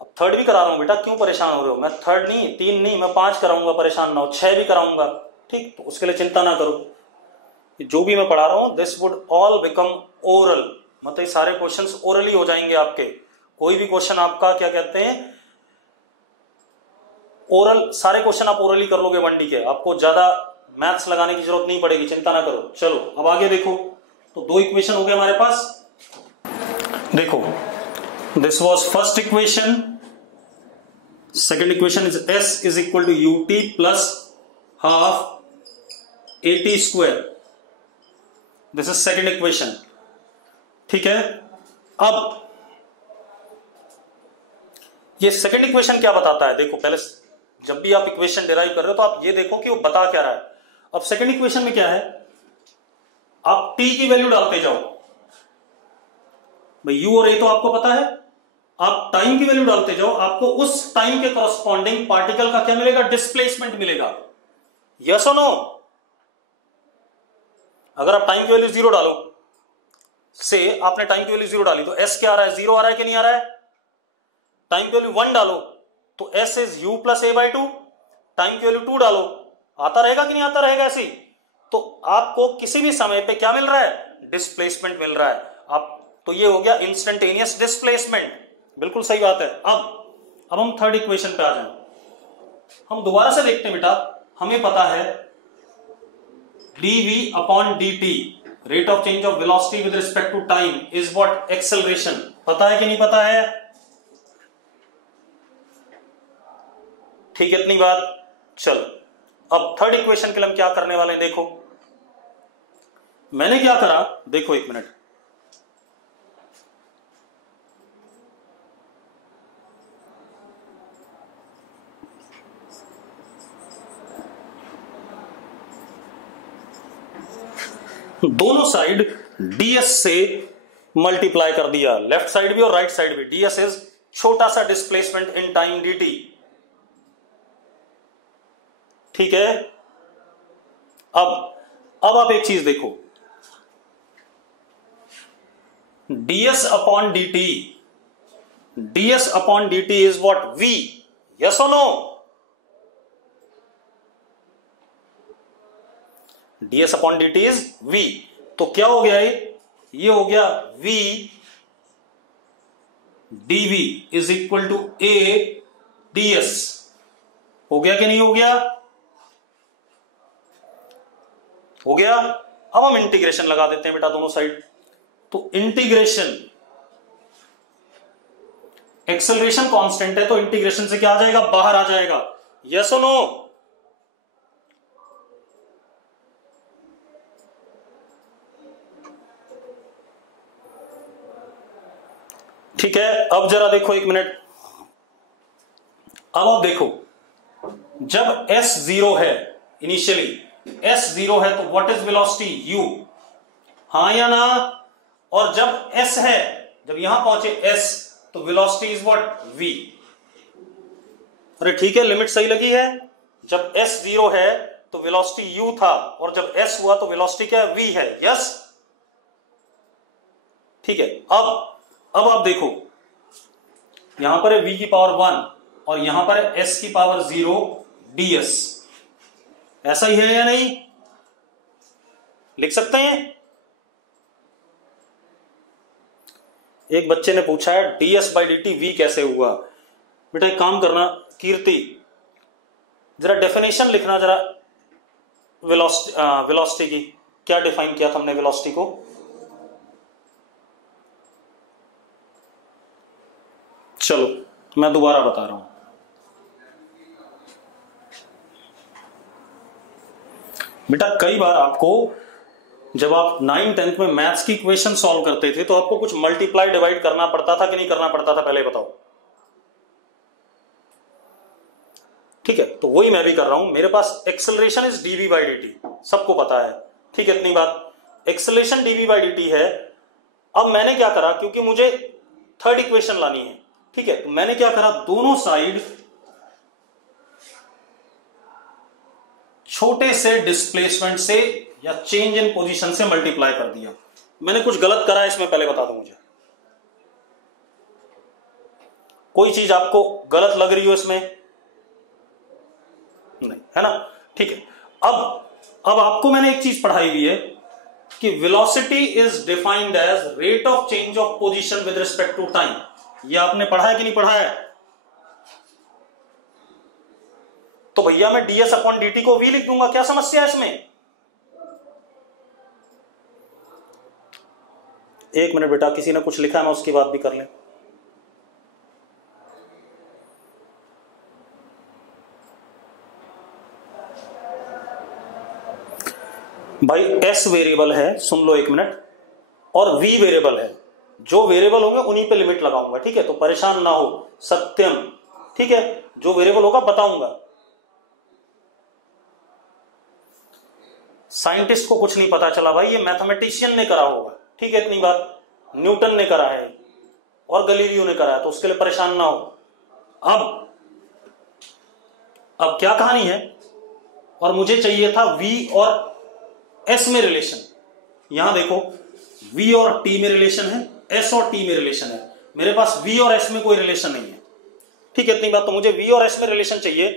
अब थर्ड भी करा रहा हूं बेटा, क्यों परेशान हो रहे हो? मैं थर्ड नहीं, 3 नहीं, मैं 5 कराऊंगा, परेशान ना हो। 6 भी कराऊंगा, ठीक? तो उसके लिए चिंता ना करो। जो भी मैं पढ़ा रहा हूं this would all become oral, मतलब ये सारे क्वेश्चंस ओरली हो जाएंगे आपके। कोई भी क्वेश्चन आपका क्या कहते हैं, ओरल, सारे क्वेश्चन आप ओरली कर लोगे 1D के, आपको ज्यादा मैथ्स लगाने की जरूरत नहीं पड़ेगी, चिंता ना करो। चलो अब आगे देखो, तो दो इक्वेशन हो गए हमारे पास। देखो, this was first equation, second equation is s is equal to ut plus half at square, this is second equation. ठीक है, अब ये सेकेंड इक्वेशन क्या बताता है? देखो, पहले जब भी आप इक्वेशन डिराइव कर रहे हो तो आप ये देखो कि वो बता क्या रहा है। अब सेकेंड इक्वेशन में क्या है, आप t की वैल्यू डालते जाओ भाई, u और a तो आपको पता है, आप टाइम की वैल्यू डालते जाओ, आपको उस टाइम के कॉरस्पॉन्डिंग पार्टिकल का क्या मिलेगा, डिस्प्लेसमेंट मिलेगा। यस और नो? अगर आप टाइम की वैल्यू 0 डालो, से आपने टाइम की वैल्यू 0 डाली तो s क्या आ रहा है, 0 आ रहा है कि नहीं आ रहा है? टाइम की वैल्यू 1 डालो तो s is u plus a by 2, time की वैल्यू 2 डालो, आता रहेगा कि नहीं आता रहेगा ऐसे ही? तो आपको किसी भी समय पे क्या मिल रहा है, डिस्प्लेसमेंट मिल रहा है। आप तो ये हो गया इंस्टेंटेनियस डिस्प्लेसमेंट, बिल्कुल सही बात है। अब हम थर्ड इक्वेशन पे आ जाए। हम दोबारा से देखते हैं बेटा, हमें पता है dv upon dt, rate of change of velocity with respect to time is what, acceleration. पता है कि नहीं पता है? ठीक है, इतनी बात। चलो अब थर्ड इक्वेशन के लिए हम क्या करने वाले हैं, देखो मैंने क्या करा, देखो एक मिनट, दोनों साइड ds से मल्टीप्लाई कर दिया, लेफ्ट साइड भी और राइट साइड भी। ds इज छोटा सा डिस्प्लेसमेंट इन टाइम dt। ठीक है, अब आप एक चीज देखो, ds upon dt is what? v, yes और no? ds upon dt is v, तो क्या हो गया ये हो गया v dv is equal to a ds। हो गया कि नहीं हो गया? हो गया। अब हम इंटीग्रेशन लगा देते हैं बेटा दोनों साइड। तो इंटीग्रेशन, एक्सेलरेशन कांस्टेंट है तो इंटीग्रेशन से क्या आ जाएगा? बाहर आ जाएगा, यस और नो? ठीक है। अब जरा देखो, एक मिनट। अब आप देखो, जब s 0 है, इनिशियली s 0 है, तो व्हाट इज वेलोसिटी? u, हां या ना? और जब s है, जब यहां पहुंचे s, तो वेलोसिटी इज व्हाट? v। अरे ठीक है, लिमिट सही लगी है। जब s 0 है तो वेलोसिटी u था, और जब s हुआ तो वेलोसिटी क्या है? v है, यस? ठीक है। अब आप देखो, यहां पर है v की पावर 1 और यहां पर है s की पावर 0 ds। ऐसा ही है या नहीं? लिख सकते हैं? एक बच्चे ने पूछा है ds बाई dt v कैसे हुआ। बेटा एक काम करना कीर्ति, जरा डेफिनेशन लिखना जरा वेलोसिटी की। क्या डिफाइन किया था हमने वेलोसिटी को? चलो मैं दोबारा बता रहा हूं। बेटा कई बार आपको, जब आप 9th 10th में मैथ्स की इक्वेशन सॉल्व करते थे तो आपको कुछ मल्टीप्लाई डिवाइड करना पड़ता था कि नहीं करना पड़ता था? पहले बताओ। ठीक है, तो वही मैं भी कर रहा हूं। मेरे पास acceleration is dv by dt, सबको पता है। ठीक है, इतनी बात। एक्सेलरेशन dv बाई dt है। अब मैंने क्या करा, क्योंकि मुझे थर्ड इक्वेशन लानी है, ठीक है, तो मैंने क्या करा, दोनों साइड छोटे से डिस्प्लेसमेंट से या चेंज इन पोजीशन से मल्टीप्लाई कर दिया। मैंने कुछ गलत करा है इसमें, पहले बता दो मुझे। कोई चीज आपको गलत लग रही हो इसमें? नहीं, है ना? ठीक है। अब आपको मैंने एक चीज पढ़ाई हुई है कि velocity is defined as rate of change of position with respect to time. ये आपने पढ़ा है कि नहीं पढ़ा है? तो भैया मैं ds अपॉन dt को v लिख दूंगा, क्या समस्या है इसमें? एक मिनट बेटा, किसी ने कुछ लिखा है, मैं उसकी बात भी कर लें। भाई s वेरिएबल है, सुन लो एक मिनट, और v वेरिएबल है। जो वेरिएबल होंगे उन्हीं पे लिमिट लगाऊंगा, ठीक है? तो परेशान ना हो, सत्यम, ठीक है? जो वेरिएबल होगा बताऊंगा। साइंटिस्ट को कुछ नहीं पता चला भाई, ये मैथमेटिशियन ने करा होगा, ठीक है? इतनी बात। न्यूटन ने करा है और गैलीलियो ने करा है, तो उसके लिए परेशान ना हो। अब क्या कहानी है, और मुझे चाहिए था v और s में रिलेशन। यहां देखो, v और t में रिलेशन है, s और t में रिलेशन है। मेरे पास v और s में कोई रिलेशन नहीं है, ठीक है? इतनी बात। तो मुझे v और s में रिलेशन चाहिए,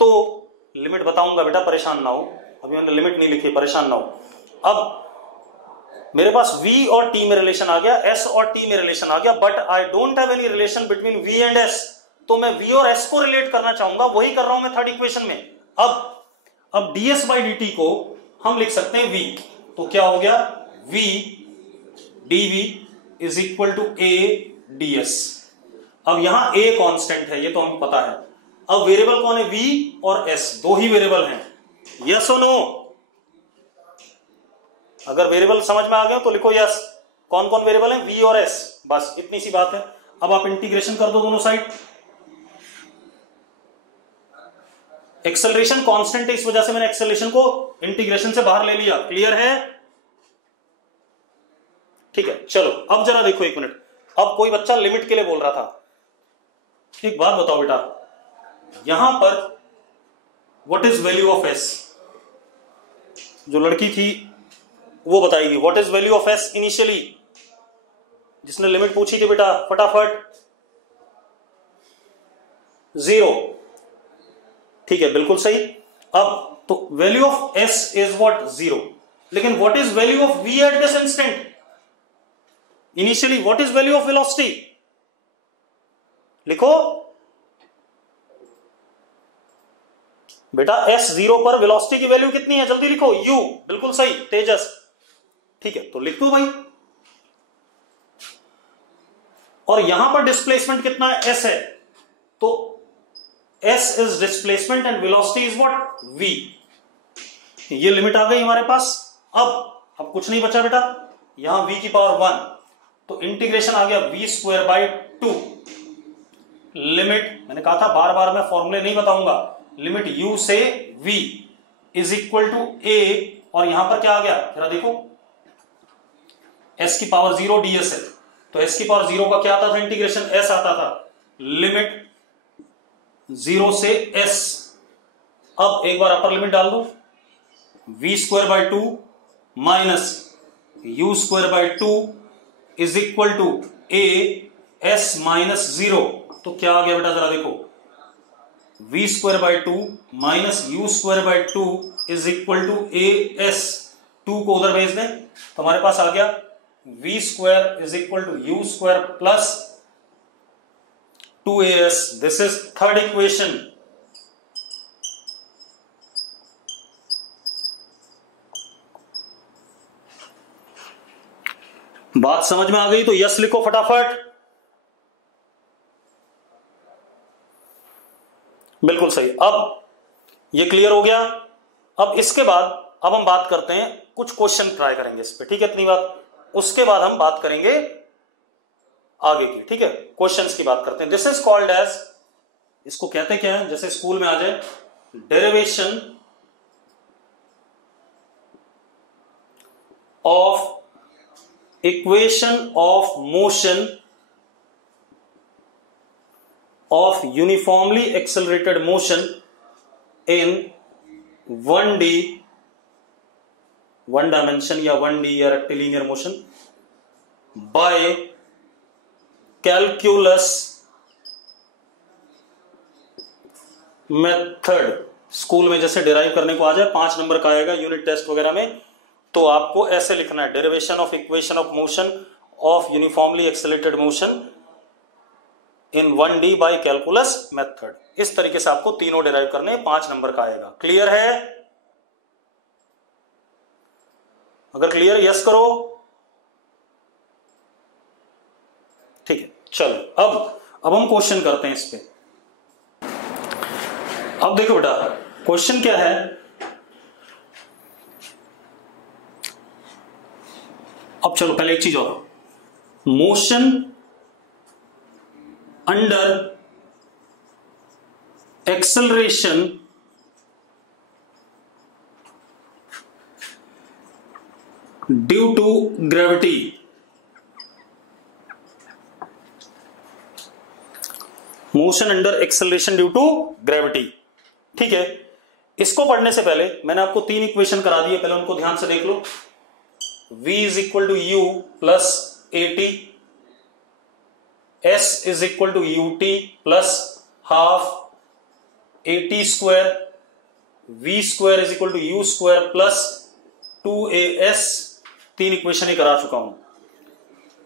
तो लिमिट बताऊंगा बेटा, परेशान ना हो। अभी मैंने लिमिट नहीं लिखी, परेशान ना हो। अब मेरे पास v और t में रिलेशन आ गया, s और t में रिलेशन आ गया, but I don't have any relation between v and s। तो मैं v और s को रिलेट करना चाहूंगा, वही कर रहा हूं मैं थर्ड इक्वेशन में। अब ds बाई dt को हम लिख सकते हैं v, तो क्या हो गया? v dv is equal to a ds। अब यहां a कांस्टेंट है, ये तो हमें पता है। अब वेरिएबल कौन है? v और s, दो ही वेरिएबल हैं, यस और नो? अगर वेरिएबल समझ में आ गया तो लिखो यस। कौन कौन वेरिएबल है? v और s, बस इतनी सी बात है। अब आप इंटीग्रेशन कर दो दोनों साइड। एक्सेलरेशन कांस्टेंट है, इस वजह से मैंने एक्सेलरेशन को इंटीग्रेशन से बाहर ले लिया। क्लियर है? ठीक है, चलो अब जरा देखो एक मिनट। अब कोई बच्चा लिमिट के लिए बोल रहा था। एक बात बताओ बेटा, यहां पर what is value of s? जो लड़की थी वो बताएगी what is value of S initially. जिसने लिमिट पूछी थी बेटा फटाफट। 0। ठीक है, बिल्कुल सही। अब तो value of s is what 0, लेकिन what is value of v at this instant initially, what is value of velocity? लिखो बेटा s0 पर वेलोसिटी की वैल्यू कितनी है, जल्दी लिखो। u, बिल्कुल सही तेजस। ठीक है, तो लिख दो भाई। और यहां पर डिस्प्लेसमेंट कितना है, s है, तो s is displacement and velocity is what v। ये लिमिट आ गई हमारे पास। अब कुछ नहीं बचा बेटा, यहां v की पावर 1, तो इंटीग्रेशन आ गया v²/2। लिमिट मैंने कहा था बार बार मैं फॉर्मूले नहीं बताऊंगा, लिमिट u से v is equal to a, और यहां पर क्या आ गया जरा देखो, s की पावर 0 ds है, तो s की पावर 0 का क्या आता था इंटीग्रेशन, s आता था, लिमिट 0 से s। अब एक बार अपर लिमिट डाल दो, v²/2 minus u²/2 is equal to a s minus 0। तो क्या आ गया बेटा जरा देखो, v²/2 minus u²/2 is equal to a s। 2 को उधर भेज दें तो हमारे पास आ गया v² is equal to u² plus 2as। This is third equation. बात समझ में आ गई तो यस लिखो फटाफट। बिल्कुल सही। अब ये क्लियर हो गया। अब इसके बाद अब हम बात करते हैं, कुछ क्वेश्चन ट्राई करेंगे इस पे, ठीक है, इतनी बात। उसके बाद हम बात करेंगे आगे की, ठीक है, क्वेश्चंस की बात करते हैं। दिस इज कॉल्ड एज, इसको कहते क्या है, जैसे स्कूल में आ जाए, derivation of equation of motion of uniformly accelerated motion in 1D, one dimension या 1D या rectilinear motion by calculus method। School में जैसे डिराइव करने को आ जाए, 5 नंबर का आएगा यूनिट टेस्ट वगैरह में, तो आपको ऐसे लिखना है, derivation of equation of motion of uniformly accelerated motion in 1D by calculus method. इस तरीके से आपको तीनों डिराइव करने, 5 नंबर का आएगा। क्लियर है? अगर क्लियर यस करो। ठीक है, चलो अब हम क्वेश्चन करते हैं इस पे। अब देखो बेटा क्वेश्चन क्या है। अब चलो पहले एक चीज और, motion under acceleration due to gravity। Motion under acceleration due to gravity. ठीक है, इसको पढ़ने से पहले मैंने आपको 3 इक्वेशन करा दिए, पहले उनको ध्यान से देख लो। v is equal to u plus at, s is equal to ut plus half at², v² is equal to u² plus 2as। 3 equation ही करा चुका हूं,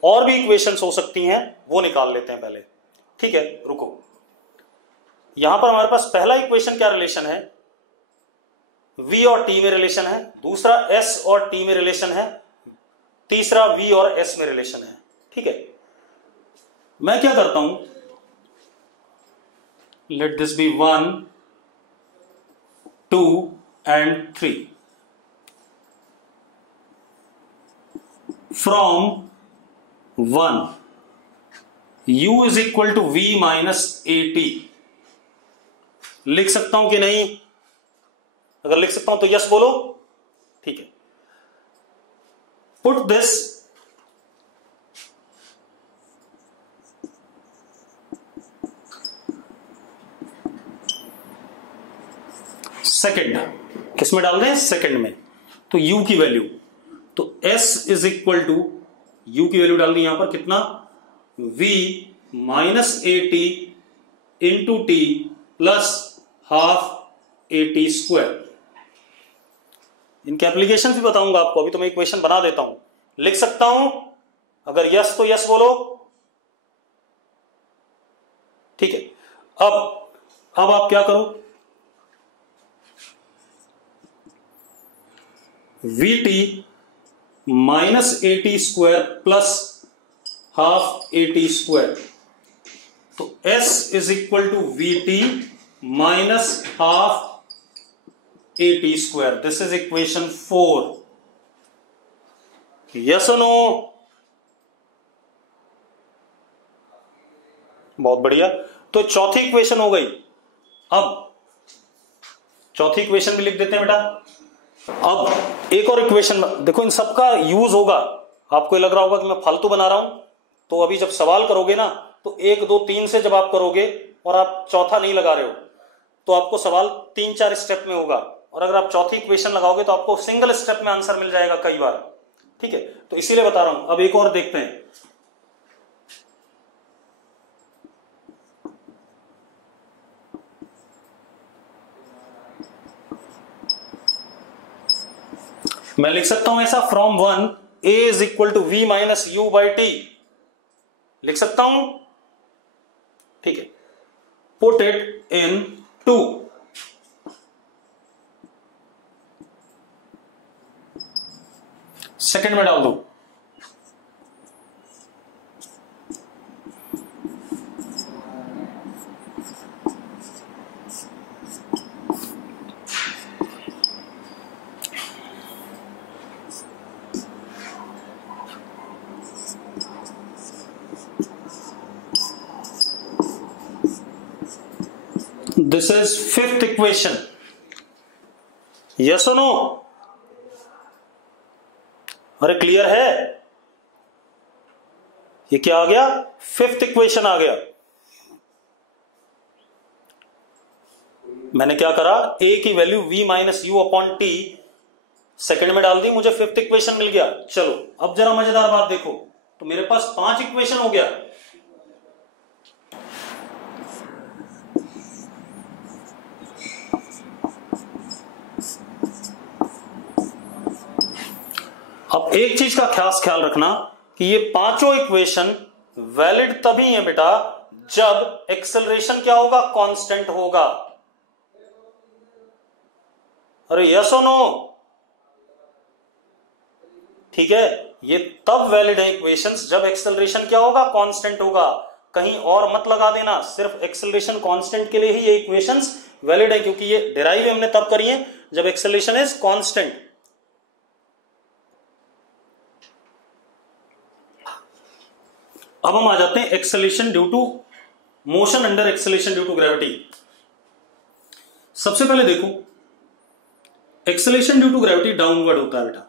और भी इक्वेशंस हो सकती हैं, वो निकाल लेते हैं पहले। ठीक है, रुको। यहां पर हमारे पास पहला इक्वेशन क्या रिलेशन है, v और t में रिलेशन है, दूसरा s और t में रिलेशन है, तीसरा v और s में रिलेशन है। ठीक है, मैं क्या करता हूं, let this be 1 2 and 3 from 1 u is equal to v minus at। लिख सकता हूं कि नहीं? अगर लिख सकता हूं तो यस बोलो। ठीक है, पुट दिस सेकंड, किसमें डाल दें? सेकंड में। तो u की वैल्यू, तो s is equal to, u की वैल्यू डाल दी यहां पर कितना, v minus A t into t plus half A T square. इनके एप्लीकेशन भी बताऊंगा आपको, अभी तो मैं इक्वेशन बना देता हूं। लिख सकता हूं, अगर यस तो यस बोलो, ठीक है। अब आप क्या करो, V T minus A T square plus half A T square, तो S is equal to V T minus half A T square. This is equation 4। Yes और नो? बहुत बढ़िया। तो चौथी इक्वेशन हो गई। अब चौथी इक्वेशन भी लिख देते हैं बेटा। अब एक और इक्वेशन देखो, इन सबका यूज होगा। आपको लग रहा होगा कि मैं फालतू बना रहा हूं, तो अभी जब सवाल करोगे ना, तो 1 2 3 से जब आप करोगे और आप चौथा नहीं लगा रहे हो, तो आपको सवाल 3-4 स्टेप में होगा, और अगर आप चौथी इक्वेशन लगाओगे तो आपको सिंगल स्टेप में आंसर मिल जाएगा कई बार। ठीक है, तो इसीलिए बता रहा हूं। अब एक और देखते हैं। मैं लिख सकता हूं ऐसा, from 1 a is equal to v minus U by T, लिख सकता हूं। ठीक है, पुट इट इन 2। सेकंड में डाल दो। This is 5th equation. Yes or no? अरे क्लियर है? ये क्या आ गया? 5th इक्वेशन आ गया। मैंने क्या करा, a की value v minus you upon T second में डाल दी, मुझे 5th इक्वेशन मिल गया। चलो अब जरा मजेदार बात देखो, तो मेरे पास 5 इक्वेशन हो गया। अब एक चीज का खास ख्याल रखना कि ये पांचों इक्वेशन वैलिड तभी है बेटा जब एक्सेलरेशन क्या होगा, कांस्टेंट होगा। अरे यस और नो? ठीक है, ये तब वैलिड है इक्वेशंस जब एक्सेलरेशन क्या होगा, कांस्टेंट होगा। कहीं और मत लगा देना, सिर्फ एक्सेलरेशन कांस्टेंट के लिए ही ये इक्वेशंस वैलिड है, क्योंकि ये डिराइव हमने तब करी है जब एक्सेलरेशन इज कांस्टेंट। अब हम आ जाते हैं acceleration due to motion under acceleration due to gravity. सबसे पहले देखो, acceleration due to gravity downward होता है बेटा।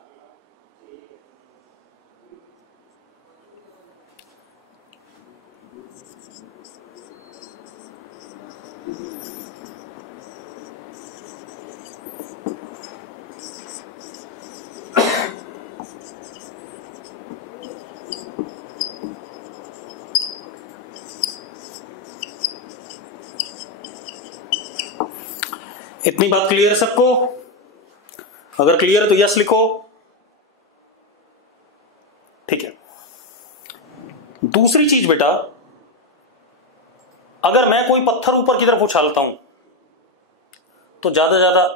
इतनी बात क्लियर है सबको? अगर क्लियर है तो यस लिखो। ठीक है, दूसरी चीज बेटा, अगर मैं कोई पत्थर ऊपर की तरफ उछालता हूं तो ज्यादा ज्यादा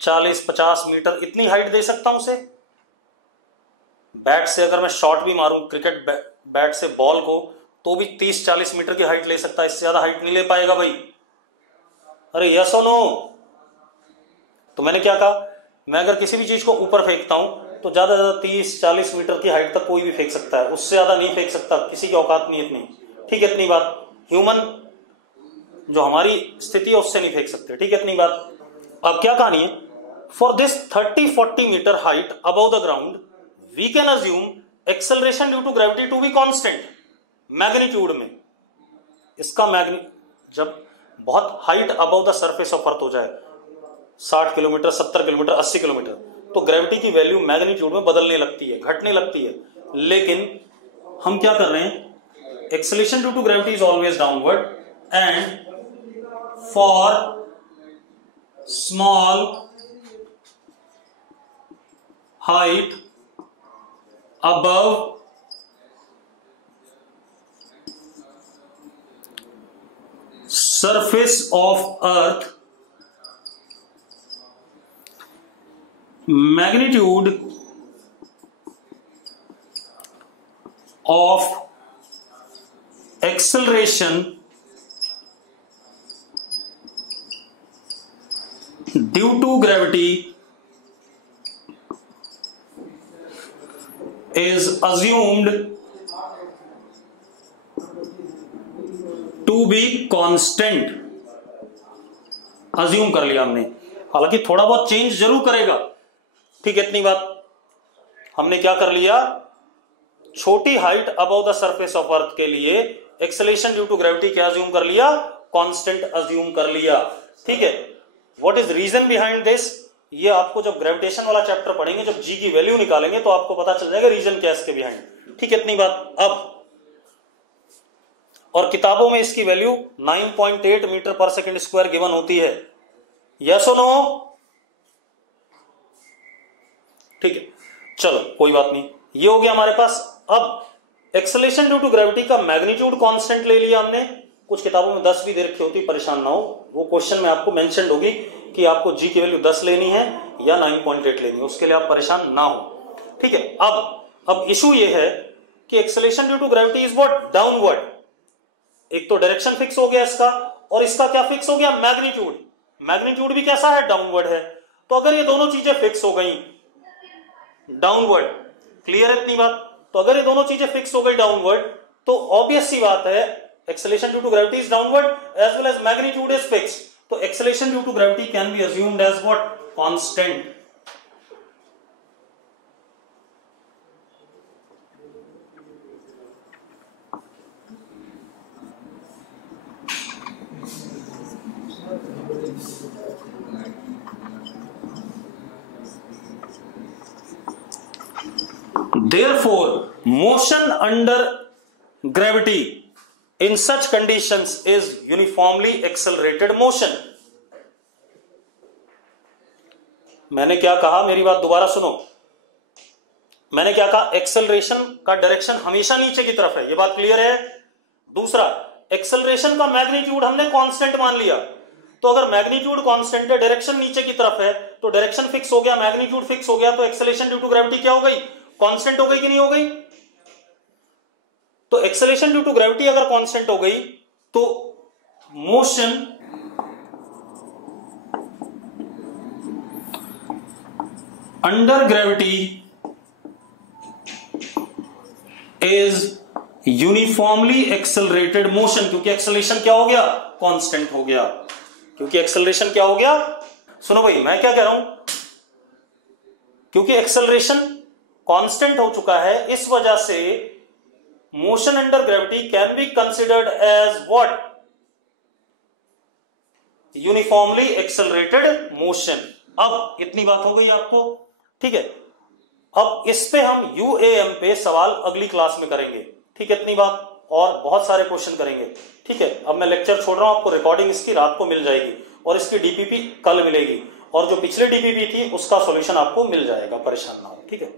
40-50 मीटर इतनी हाइट दे सकता हूं उसे। बैट से अगर मैं शॉट भी मारूं क्रिकेट बैट से बॉल को, तो भी 30-40 मीटर की हाइट ले सकता है, इससे ज्यादा हाइट नहीं ले पाएगा भाई। अरे यस और नो? तो मैंने क्या कहा, मैं अगर किसी भी चीज को ऊपर फेंकता हूं तो ज्यादा ज्यादा 30-40 मीटर की हाइट तक कोई भी फेंक सकता है, उससे ज्यादा नहीं फेंक सकता, किसी की औकात नहीं इतनी। ठीक है, इतनी बात। ह्यूमन जो हमारी स्थिति है उससे नहीं फेंक सकते। ठीक है, इतनी बात। अब क्या कहानी है, for this 30-40 metre height above the ground we can assume acceleration due to gravity to be constant magnitude में। इसका जब बहुत height above the surface of earth हो जाए, 60 किलोमीटर, 70 किलोमीटर, 80 किलोमीटर, तो ग्रेविटी की वैल्यू मैग्नीट्यूड में बदलने लगती है, घटने लगती है। लेकिन हम क्या कर रहे हैं, acceleration due to gravity is always downward and for small height above surface of earth, magnitude of acceleration due to gravity is assumed to be constant. Assume कर लिया हमने, हालांकि थोड़ा बहुत चेंज जरूर करेगा। ठीक है, इतनी बात हमने क्या कर लिया, छोटी height above the surface of earth के लिए एक्सेलरेशन ड्यू टू ग्रेविटी क्या अज्यूम कर लिया, कांस्टेंट अज्यूम कर लिया। ठीक है, what is reason behind this, ये आपको जब ग्रेविटेशन वाला चैप्टर पढ़ेंगे, जब जी की वैल्यू निकालेंगे तो आपको पता चल जाएगा रीजन क्या है इसके बिहाइंड। ठीक है, इतनी बात। अब और किताबों में इसकी वैल्यू 9.8 मीटर पर सेकंड स्क्वायर गिवन होती है, यस और नो। ठीक है, चलो कोई बात नहीं, ये हो गया हमारे पास। अब एक्सेलरेशन ड्यू टू ग्रेविटी का मैग्नीट्यूड कांस्टेंट ले लिया हमने, कुछ किताबों में 10 भी दे रखी होती, परेशान ना हो, वो क्वेश्चन में आपको मेंशन होगी कि आपको जी की वैल्यू 10 लेनी है या 9.8 लेनी है, उसके लिए आप परेशान ना हो। ठीक है, अब इशू ये है कि acceleration due to gravity is what, downward. एक तो डायरेक्शन फिक्स हो गया इसका, और इसका क्या फिक्स हो गया, मैग्नीट्यूड। मैग्नीट्यूड भी कैसा है, डाउनवर्ड है। तो अगर ये दोनों चीजें फिक्स हो गई डाउनवर्ड, क्लियर है इतनी बात, तो अगर ये दोनों चीजें फिक्स हो गई डाउनवर्ड, तो ऑब्वियस सी बात है acceleration due to gravity is downward as well as magnitude is fix, तो acceleration due to gravity can be assumed as what, constant. Therefore, motion under gravity in such conditions is uniformly accelerated motion. मैंने क्या कहा, मेरी बात दोबारा सुनो। मैंने क्या कहा, एक्सेलरेशन का डायरेक्शन हमेशा नीचे की तरफ है, ये बात क्लियर है। दूसरा, एक्सेलरेशन का मैग्नीट्यूड हमने कांस्टेंट मान लिया, तो अगर मैग्नीट्यूड कांस्टेंट है, डायरेक्शन नीचे की तरफ है, तो डायरेक्शन फिक्स हो गया, मैग्नीट्यूड फिक्स हो गया, तो एक्सेलरेशन ड्यू टू ग्रेविटी क्या हो गई, कांस्टेंट हो गई कि नहीं हो गई। तो एक्सेलरेशन ड्यू टू ग्रेविटी अगर कांस्टेंट हो गई, तो motion under gravity is uniformly accelerated motion, क्योंकि एक्सेलरेशन क्या हो गया, कांस्टेंट हो गया। क्योंकि एक्सेलरेशन क्या हो गया, सुनो भाई मैं क्या कह रहा हूं, क्योंकि एक्सेलरेशन कांस्टेंट हो चुका है, इस वजह से motion under gravity can be considered as what, uniformly accelerated motion. अब इतनी बात हो गई आपको, ठीक है। अब इस पे हम यूएएम पे सवाल अगली क्लास में करेंगे, ठीक है, इतनी बात, और बहुत सारे क्वेश्चन करेंगे, ठीक है। अब मैं लेक्चर छोड़ रहा हूं, आपको रिकॉर्डिंग इसकी रात को मिल जाएगी और इसकी डीपीपी कल मिलेगी, और जो पिछले डीपीपी थी उसका सॉल्यूशन आपको मिल जाएगा, परेशान ना हो, ठीक है।